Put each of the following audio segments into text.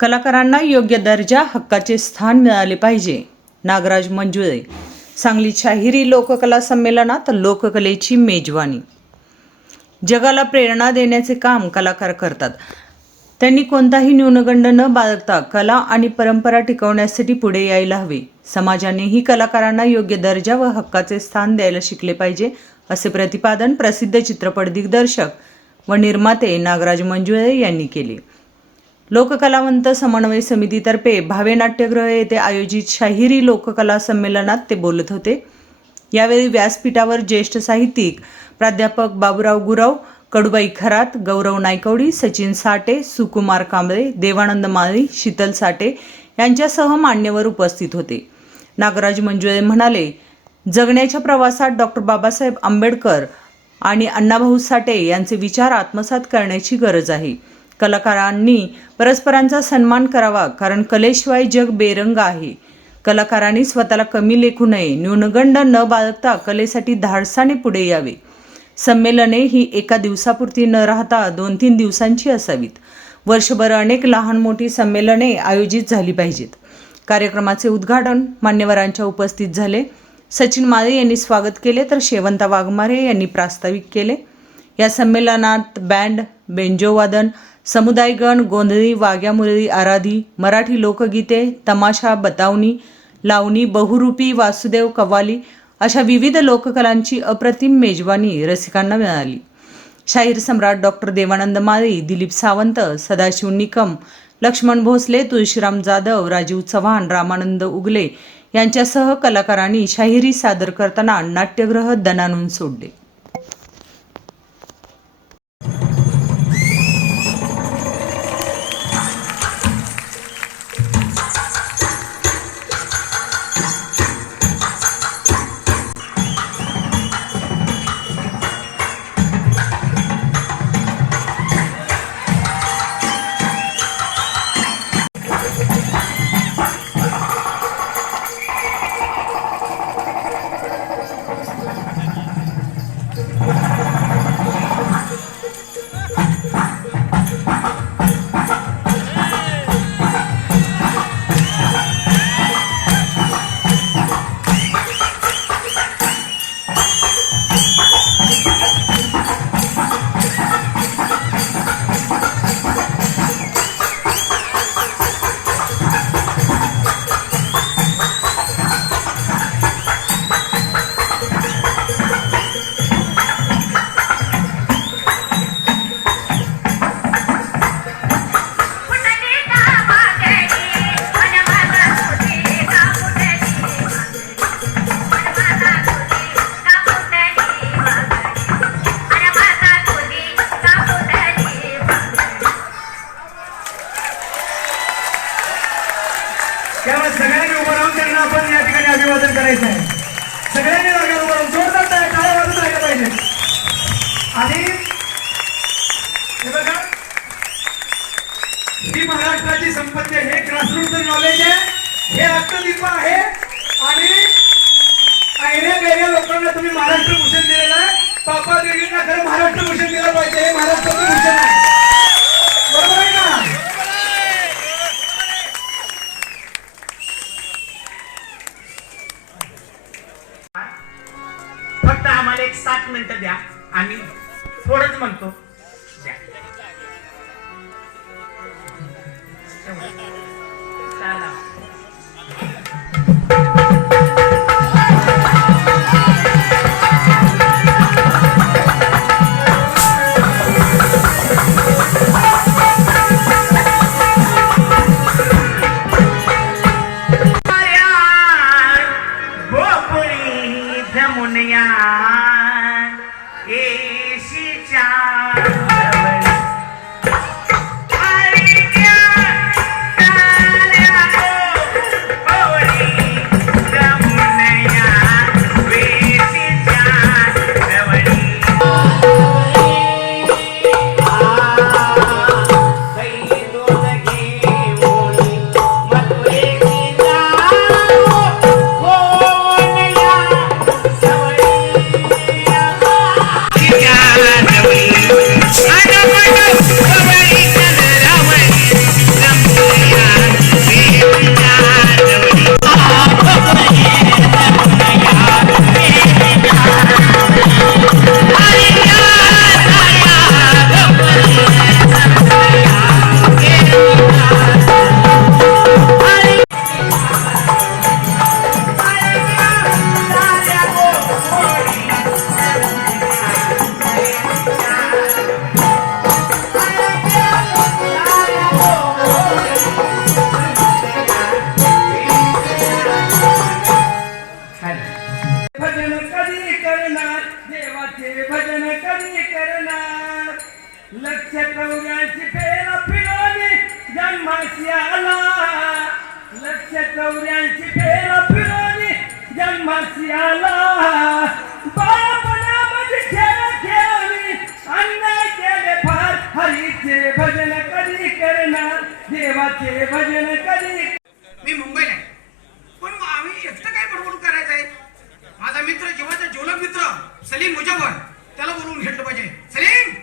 कलाकारांना योग्य दर्जा हक्काचे स्थान मिळाले पाहिजे. नागराज मंजुळे सांगली शाहिरी लोककला संमेलनात लोककलेची मेजवानी. जगाला प्रेरणा देण्याचे काम कलाकार करतात. त्यांनी कोणताही न्यूनगंड न बाळगता कला आणि परंपरा टिकवण्यासाठी पुढे यायला हवे. समाजानेही कलाकारांना योग्य दर्जा व हक्काचे स्थान द्यायला शिकले पाहिजे असे प्रतिपादन प्रसिद्ध चित्रपट दिग्दर्शक व निर्माते नागराज मंजुळे यांनी केले. लोककलावंत समन्वय समितीतर्फे भावे नाट्यगृह येथे आयोजित शाहिरी लोककला संमेलनात ते बोलत होते. यावेळी व्यासपीठावर ज्येष्ठ साहित्यिक प्राध्यापक बाबुराव गुरव कडुबाई खरात गौरव नायकवडी सचिन साठे सुकुमार कांबळे देवानंद माळी शीतल साठे यांच्यासह मान्यवर उपस्थित होते. नागराज मंजुळे म्हणाले जगण्याच्या प्रवासात डॉक्टर बाबासाहेब आंबेडकर आणि अण्णाभाऊ साठे यांचे विचार आत्मसात करण्याची गरज आहे. कलाकारांनी परस्परांचा सन्मान करावा कारण कलेशिवाय जग बेरंग आहे. कलाकारांनी स्वतःला कमी लेखू नये. न्यूनगंड न बाळगता कलेसाठी धाडसाने पुढे यावे. संमेलने ही एका दिवसापुरती न राहता दोन तीन दिवसांची असावीत. वर्षभर अनेक लहान मोठी संमेलने आयोजित झाली पाहिजेत. कार्यक्रमाचे उद्घाटन मान्यवरांच्या उपस्थित झाले. सचिन माळे यांनी स्वागत केले तर शेवंता वाघमारे यांनी प्रास्ताविक केले. या संमेलनात बँड बेंजोवादन समुदायगण गोंधळी वाघ्यामुरळी आराधी मराठी लोकगीते तमाशा बतावणी लावणी बहुरूपी वासुदेव कव्वाली अशा विविध लोककलांची अप्रतिम मेजवानी रसिकांना मिळाली. शाहीर सम्राट डॉक्टर देवानंद माळी दिलीप सावंत सदाशिव निकम लक्ष्मण भोसले तुळशीराम जाधव राजीव चव्हाण रामानंद उगले यांच्यासह कलाकारांनी शाहिरी सादर करताना नाट्यगृह दणानून सोडले. महाराष्ट्राची संपत्ती आहे हे ग्रासरूटचं नॉलेज आहे हे रक्तदीप आहे. आणि ऐऱ्या गैऱ्या लोकांना तुम्ही महाराष्ट्र भूषण दिलेलं आहे. पापा देवींना खरं महाराष्ट्र भूषण दिलं पाहिजे हे महाराष्ट्राचं भूषण आहे. बरोबर आहे ना फक्त आम्हाला एक सात मिनिटं द्या. आम्ही थोडंच म्हणतो. आला. बाळपणामध्ये खेळ अन्याय केले फार हरीचे भजन कधी करणार? देवाचे भजन कधी मी मुंबईला आहे. पण मग आम्ही एकटं काय बडबड करायचं आहे माझा मित्र जीवाचा जीवलग मित्र सलीम मुजवर त्याला बोलवून घेतलं पाहिजे. सलीम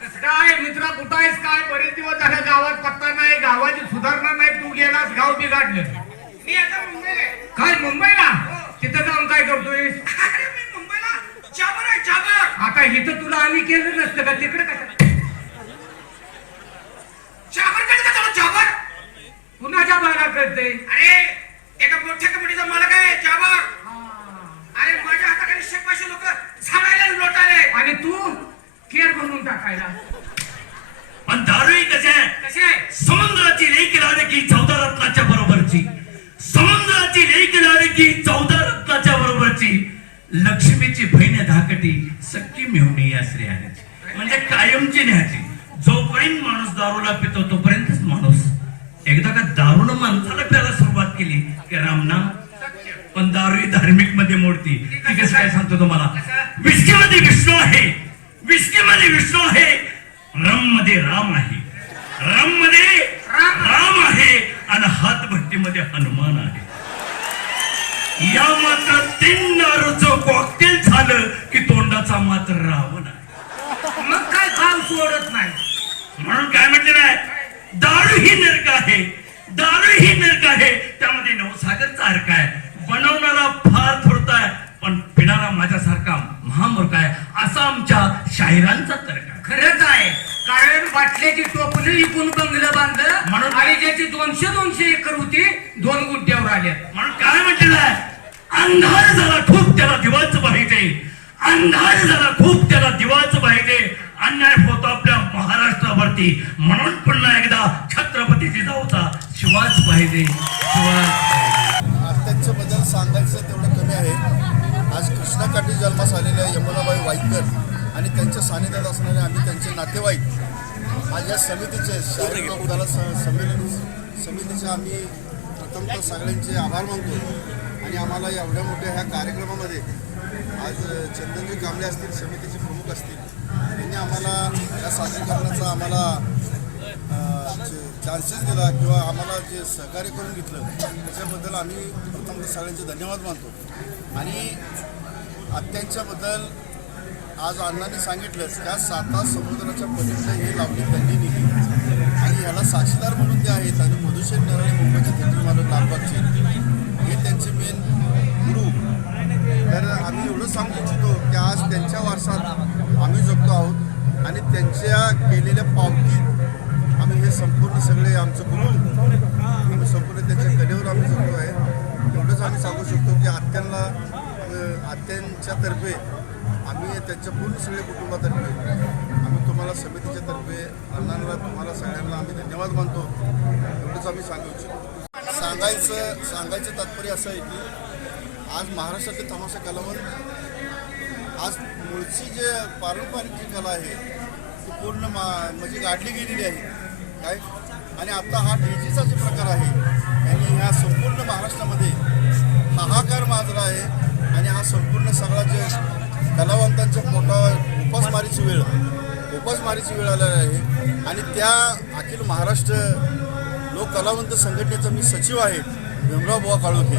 कसं काय मित्रा कुठं आहेस काय बरेच दिवस झाले गावात पत्ता नाही गावाची सुधारणा नाही तू गेलास गाव बिघडलं. मी आता मुंबईला आहे. काय मुंबईला? तिथं जाऊन काय करतोय अरे मी मुंबईला आहे चाबर. आता इथं तुला आम्ही केलं नसतं का? तिकडे कसं कडे का चालू चाबर? कुणाच्या बारा करते अरे एका मोठ्या कंपनीचा मालक आहे चाबर. अरे माझ्या हाताखाली शेपाशे लोक झाडायला लोटाले आणि तू केअर बनवून टाकायला? आहे? कसे आहे? समुद्राची लेक लावली की चौदा रत्नाच्या बरोबरची. समुद्राची लेक लावली की चौदा रत्नाच्या बरोबरची. लक्ष्मीची बहीण धाकटी सक्की मेहुणी या स्त्रियाची म्हणजे कायमची न्याची जोपर्यंत माणूस दारूला पितो तोपर्यंतच माणूस. एकदा का दारूनं माणसाला प्यायला सुरुवात केली की रामनाम पण दारू ही धार्मिकमध्ये मोडती काय सांगतो तुम्हाला? विस्की मध्ये विष्णू आहे. विस्की मध्ये विष्णू आहे. मध्ये राम आहे. रममध्ये राम आहे आणि हातभट्टीमध्ये हनुमान आहे. या मात्र तीन दारूचं कॉकटेल झालं की तोंडाचा मात्र रावण आहे. मग काय काम सोडत नाही? म्हणून काय म्हटलेलं आहे दारू ही नरक आहे. दारू ही नरक आहे. त्यामध्ये नवसागरचा अर्क आहे. बनवणारा फार थोडत आहे पण पिणारा माझ्यासारखा महामूर्ख आहे. असा आमच्या शाहिरांचा तर्क खरंच आहे. कारण बाटल्याची टोपलं इकून बंगलं बांधलं म्हणून- आणि ज्याची दोनशे दोनशे एकर होती दोन गुंट्यावर आल्या. म्हणून काय म्हटलेलं आहे? अंधार झाला खूप त्याला दिवाच पाहिजे अंधार झाला खूप त्याला दिवाच पाहिजे अन्याय होतो आपल्या महाराष्ट्रावरती. म्हणून पुन्हा एकदा छत्रपती शिवाच पाहिजे शिवाच पाहिजे त्यांच्याबद्दल सांगायचं तेवढं कमी आहे. आज कृष्णाकाठी जन्मास आलेल्या यमुनाबाई वाईकर आणि त्यांच्या सानिध्यात असणारे आम्ही त्यांचे नातेवाईक आज या समितीचे संमेलन समितीचे आम्ही प्रथमतः सगळ्यांचे आभार मानतो. आणि आम्हाला एवढ्या मोठ्या ह्या कार्यक्रमामध्ये आज चंदनजी कांबळे असतील समितीचे प्रमुख असतील त्यांनी आम्हाला या सादरीकरणाचा आम्हाला चान्सेस दिला किंवा आम्हाला जे सहकार्य करून घेतलं त्याच्याबद्दल आम्ही प्रथम सगळ्यांचे धन्यवाद मानतो. आणि आत्यांच्याबद्दल आज अण्णांनी सांगितलंच त्या साता समुद्राच्या पलीकडे हे लावणी त्यांनी नेली आणि ह्याला साक्षीदार म्हणून ते आहेत. आणि मधुशेन नरळे मुंबईचे थिएटर लालबागचे हे त्यांचे मेन गुरु तर आम्ही एवढं सांगू इच्छितो की आज त्यांच्या वारसात आम्ही जगतो आहोत. आणि त्यांच्या केलेल्या पावतीत आम्ही हे संपूर्ण सगळे आमचं गुरु. आम्ही संपूर्ण त्यांच्या कलेवर आम्ही जगतो आहे एवढंच आम्ही सांगू शकतो की आत्यांना आत्यांच्यातर्फे आम्ही त्यांच्या पूर्ण सगळे कुटुंबातर्फे आम्ही तुम्हाला समितीच्या तर्फे अण्णांना तुम्हाला सगळ्यांना आम्ही धन्यवाद मानतो. एवढंच आम्ही सांगू इच्छितो. सांगायचं सांगायचं तात्पर्य असं आहे की आज महाराष्ट्राचे तमाशा कलावर आज मुळची जे पारंपरिक जी कला आहे ती पूर्ण मा म्हणजे गाडली गेलेली आहे. काय? आणि आता हा डीजीचा जो प्रकार आहे आणि ह्या संपूर्ण महाराष्ट्रामध्ये हाहाकार माजला आहे आणि हा संपूर्ण सगळा जे कलावंतांच्या मोठा उपासमारीची वेळ. उपासमारीची वेळ आलेली आहे. आणि त्या अखिल महाराष्ट्र लोक कलावंत संघटनेचा मी सचिव आहे भीमराव बुवा काळोखे.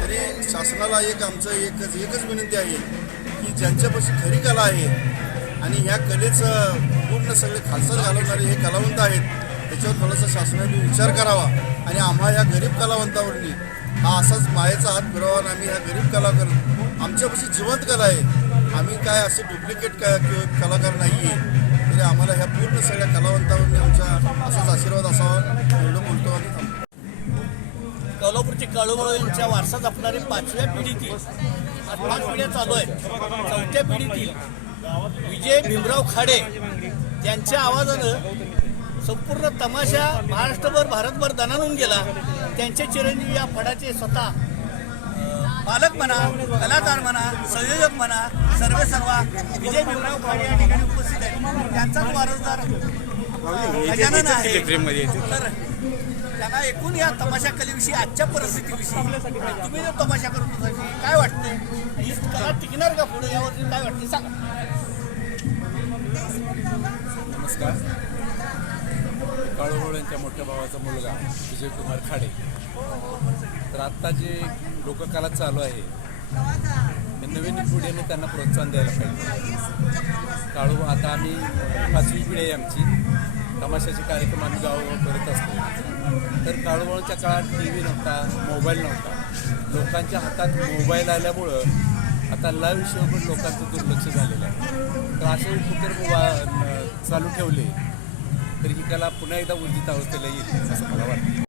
तरी शासनाला एक आमचं एकच एकच विनंती आहे की ज्यांच्यापाशी खरी कला आहे आणि ह्या कलेचं पूर्ण सगळे खालसर घालवणारे हे कलावंत आहेत त्याच्यावर थोडासा शासनाने विचार करावा. आणि आम्हा ह्या गरीब कलावंतावरनी हा असाच मायेचा हात फिरवा आणि आम्ही ह्या गरीब कलाकार आमच्यापाशी जिवंत कला आहे. आम्ही काय असे डुप्लिकेट क क- कलाकार नाही आहे तरी आम्हाला ह्या पूर्ण सगळ्या कलावंतांनी आमचा असाच आशीर्वाद असावा एवढं बोलतो आणि कोल्हापूरची काळूबाळू यांच्या वारसा जपणारी पाचव्या पिढीतील पाच पिढ्या चालू आहेत. चौथ्या पिढीतील विजय भीमराव खाडे त्यांच्या आवाजानं संपूर्ण तमाशा महाराष्ट्रभर भारतभर दणानून गेला. त्यांचे चिरंजीवी या फडाचे स्वतः पालक म्हणा कलाकार म्हणा संयोजक म्हणा सर्व सर्वा विजय भीमराव खाडे या ठिकाणी उपस्थित आहेत. त्यांचाच वारसदार गजानन आहे. तर त्यांना एकूण या तमाशा कलेविषयी आजच्या परिस्थितीविषयी तुम्ही जर तमाशा करत होता काय वाटतंय? ही कला टिकणार का पुढे? यावरती काय वाटते सांगा. नमस्कार. काळूगोळ यांच्या मोठ्या भावाचा मुलगा विजयकुमार खाडे. तर आत्ता जे लोककला चालू आहे हे नवीन पिढीने त्यांना प्रोत्साहन द्यायला पाहिजे. काळू आता आम्ही पाचवी पिढी आहे आमची. तमाशाचे कार्यक्रम आम्ही गाव करत असतो. तर काळूबाळूच्या काळात टी व्ही नव्हता मोबाईल नव्हता. लोकांच्या हातात मोबाईल आल्यामुळं आता लाईव्ह शोवर लोकांचं दुर्लक्ष झालेलं आहे. तर असे उपक्रम चालू ठेवले. तर ही कला पुन्हा एकदा ऊर्जित अवस्थेला येईल असं मला वाटतं.